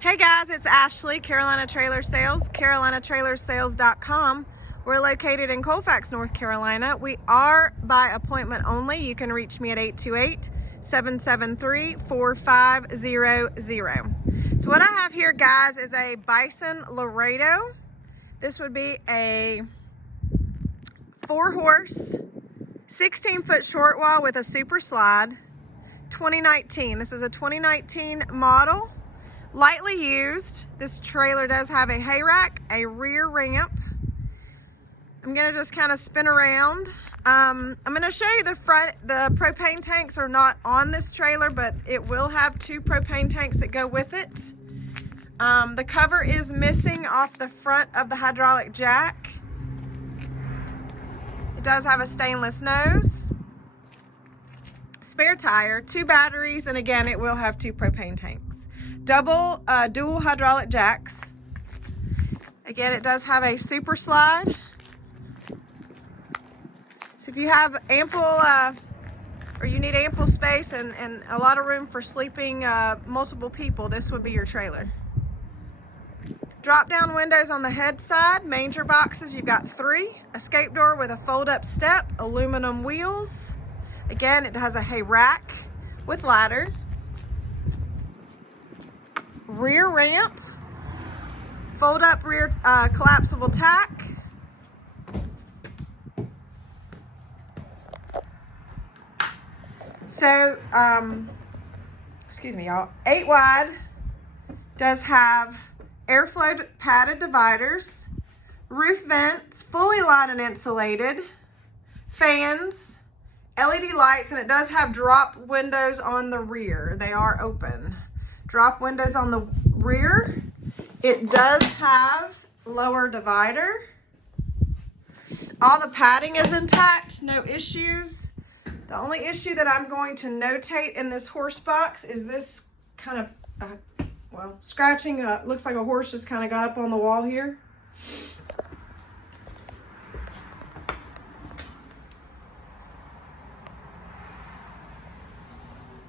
Hey guys, it's Ashley, Carolina Trailer Sales, carolinatrailersales.com. We're located in Colfax, North Carolina. We are by appointment only. You can reach me at 828-773-4500. So what I have here, guys, is a Bison Laredo. This would be a 4-horse, 16-foot short wall with a super slide, 2019. This is a 2019 model. Lightly used. This trailer does have a hay rack, a rear ramp. I'm gonna just kind of spin around. I'm gonna show you the front. The propane tanks are not on this trailer, but it will have 2 propane tanks that go with it. The cover is missing off the front of the hydraulic jack. It does have a stainless nose, spare tire, 2 batteries, and again, it will have 2 propane tanks. Dual hydraulic jacks. Again, it does have a super slide. So if you have ample, or you need ample space and a lot of room for sleeping multiple people, this would be your trailer. Drop down windows on the head side, manger boxes, you've got 3, escape door with a fold up step, aluminum wheels. Again, it has a hay rack with ladder. Rear ramp, fold up rear collapsible tack. So, excuse me y'all, 8 wide, does have airflow padded dividers, roof vents, fully lined and insulated, fans, LED lights, and it does have drop windows on the rear. They are open. Drop windows on the rear. It does have lower divider. All the padding is intact, no issues. The only issue that I'm going to notate in this horse box is this kind of, well, scratching, looks like a horse just kind of got up on the wall here.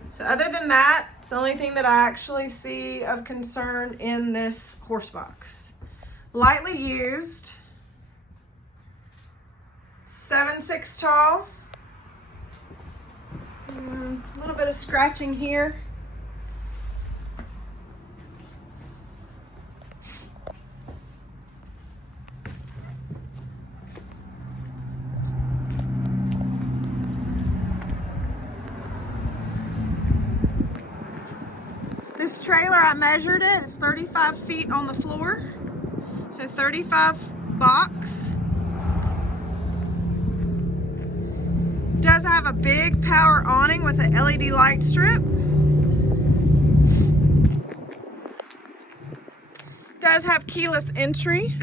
So other than that, it's the only thing that I actually see of concern in this horse box. Lightly used, 7'6" tall. A little bit of scratching here. This trailer, I measured it, it's 35 feet on the floor. So 35 box. Does have a big power awning with an LED light strip. Does have keyless entry.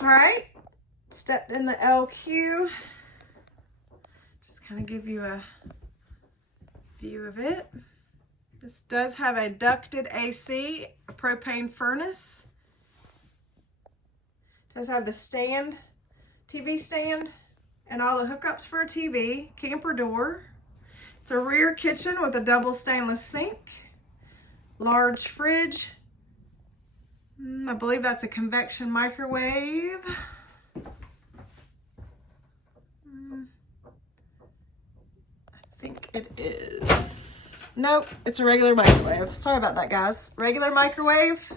All right, stepped in the LQ. Just kind of give you a view of it. This does have a ducted AC, a propane furnace. Does have the stand, TV stand, and all the hookups for a TV, camper door. It's a rear kitchen with a double stainless sink, large fridge. I believe that's a convection microwave. I think it is. Nope, it's a regular microwave. Sorry about that, guys. Regular microwave.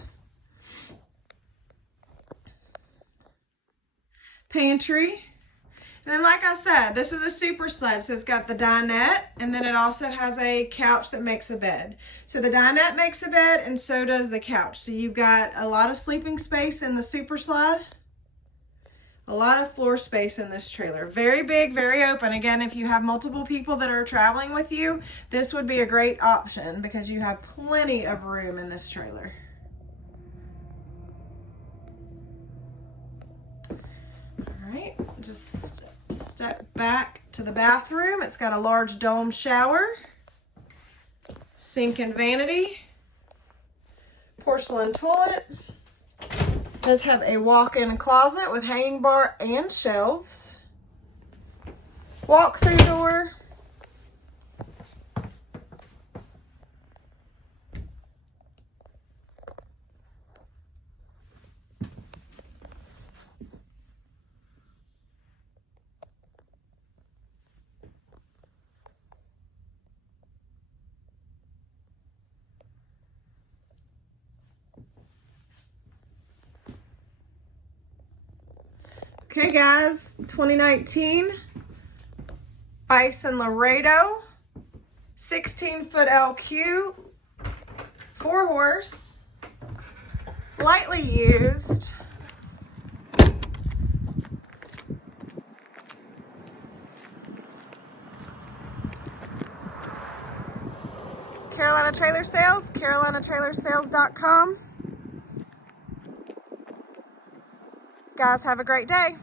Pantry. And then, like I said, this is a super sled, so it's got the dinette, and then it also has a couch that makes a bed. So the dinette makes a bed, and so does the couch. So you've got a lot of sleeping space in the super slide, a lot of floor space in this trailer. Very big, very open. Again, if you have multiple people that are traveling with you, this would be a great option because you have plenty of room in this trailer. Just step back to the bathroom. It's got a large dome shower, sink and vanity, porcelain toilet. Does have a walk-in closet with hanging bar and shelves. walk-through door. Okay guys, 2019 Bison Laredo, 16-foot LQ, 4-horse, lightly used. Carolina Trailer Sales, carolinatrailersales.com. Guys, have a great day.